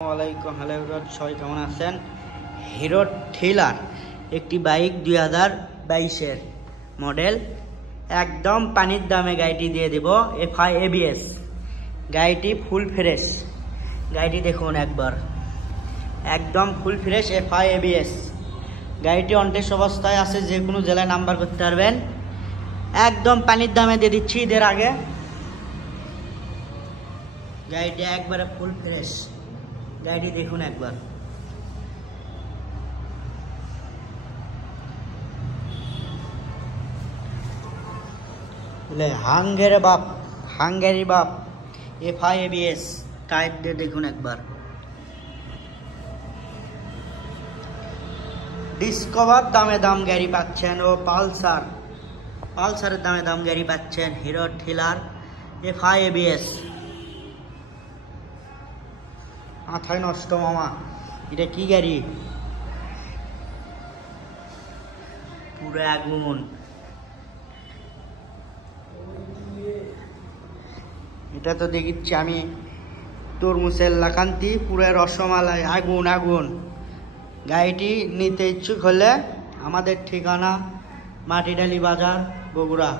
আসসালামু আলাইকুম। Hello everyone, সবাই কেমন আছেন? হিরো থ্রিলার একটি বাইক 2022-এর মডেল, একদম পানির দামে গাড়িটি দিয়ে দেব। FI ABS গাড়িটি ফুল ফ্রেশ। গাড়িটি দেখুন একবার, একদম ফুল ফ্রেশ FI ABS। গাড়িটি অনটেস্ট অবস্থায় আছে, যে কোনো জেলায় নাম্বার করতে পারবেন। একদম পানির দামে দিয়ে দিচ্ছি ঈদের আগে। গাড়িটি একবারে ফুল ফ্রেশ। গাড়িটি দেখুন একবার। হাঙ্গেরি বাপ FI ABS টাইপ দিয়ে দেখুন একবার। ডিসকভার দামে দাম গাড়ি পাচ্ছেন, ও পালসারের দামে দাম গাড়ি পাচ্ছেন। Hero thriller FI ABS। মাথায় নষ্ট মামা, এটা কি গাড়ি? পুরো আগুন। এটা তো দেখিচ্ছি আমি তরমুজের লাকান্তি, পুরো রসমালাই। আগুন আগুন। গাড়িটি নিতে ইচ্ছুক হলে আমাদের ঠিকানা মাটিডালি বাজার, বগুড়া।